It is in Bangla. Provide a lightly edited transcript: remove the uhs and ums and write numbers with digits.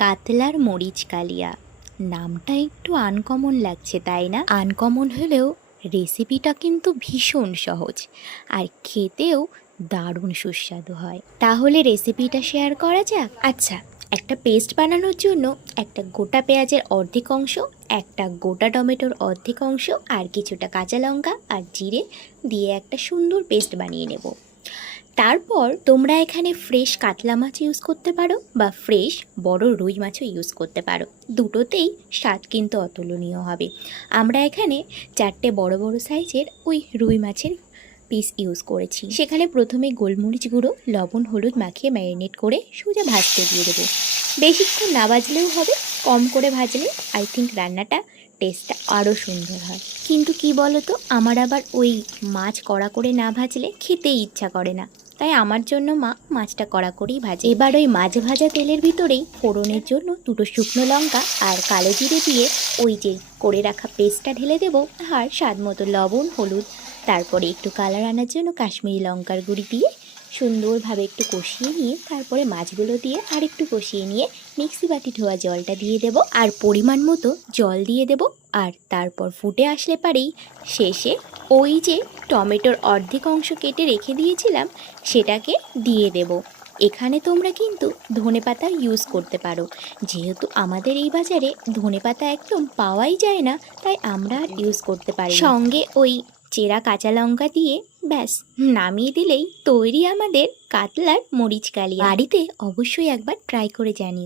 কাতলার মরিচ কালিয়া। নামটা একটু আনকমন লাগছে, তাই না? আনকমন হলেও রেসিপিটা কিন্তু ভীষণ সহজ আর খেতেও দারুণ সুস্বাদু হয়। তাহলে রেসিপিটা শেয়ার করা যাক। আচ্ছা, একটা পেস্ট বানানোর জন্য একটা গোটা পেঁয়াজের অর্ধেক অংশ, একটা গোটা টমেটোর অর্ধেক অংশ আর কিছুটা কাঁচা লঙ্কা আর জিরে দিয়ে একটা সুন্দর পেস্ট বানিয়ে নেব। তারপর তোমরা এখানে ফ্রেশ কাতলা মাছ ইউজ করতে পারো বা ফ্রেশ বড় রুই মাছও ইউজ করতে পারো। দুটোতেই স্বাদ কিন্তু অতুলনীয় হবে। আমরা এখানে 4টে বড় বড় সাইজের ওই রুই মাছের পিস ইউজ করেছি। সেখানে প্রথমে গোলমরিচ গুঁড়ো, লবণ, হলুদ মাখিয়ে ম্যারিনেট করে সোজা ভাজতে দিয়ে দেবো। বেশিক্ষণ না ভাজলেও হবে, কম করে ভাজলে আই থিঙ্ক রান্নাটা টেস্টটা আরও সুন্দর হয়। কিন্তু কি বলো তো, আমার আবার ওই মাছ কড়া করে না ভাজলে খেতেই ইচ্ছা করে না, তাই আমার জন্য মা মাছটা কড়া করেই ভাজে। এবার ওই মাছ ভাজা তেলের ভিতরেই ফোড়নের জন্য 2টো শুকনো লঙ্কা আর কালো জিরে দিয়ে ওই যে করে রাখা পেস্টটা ঢেলে দেবো, আর স্বাদ মতো লবণ, হলুদ, তারপরে একটু কালার আনার জন্য কাশ্মীরি লঙ্কার গুঁড়ি দিয়ে সুন্দরভাবে একটু কষিয়ে নিয়ে তারপরে মাছগুলো দিয়ে আর একটু কষিয়ে নিয়ে মিক্সি বাটি ধোয়া জলটা দিয়ে দেব আর পরিমাণ মতো জল দিয়ে দেব। আর তারপর ফুটে আসলে পারেই শেষে ওই যে টমেটোর অর্ধেক অংশ কেটে রেখে দিয়েছিলাম সেটাকে দিয়ে দেব। এখানে তোমরা কিন্তু ধনেপাতা ইউজ করতে পারো, যেহেতু আমাদের এই বাজারে ধনেপাতা একদম পাওয়াই যায় না, তাই আমরা আর ইউজ করতে পারি। সঙ্গে ওই চেরা কাঁচা লঙ্কা দিয়ে ব্যাস নামিয়ে দিলেই তৈরি আমাদের কাতলার মরিচ কালিয়া। বাড়িতে অবশ্যই একবার ট্রাই করে জানিও।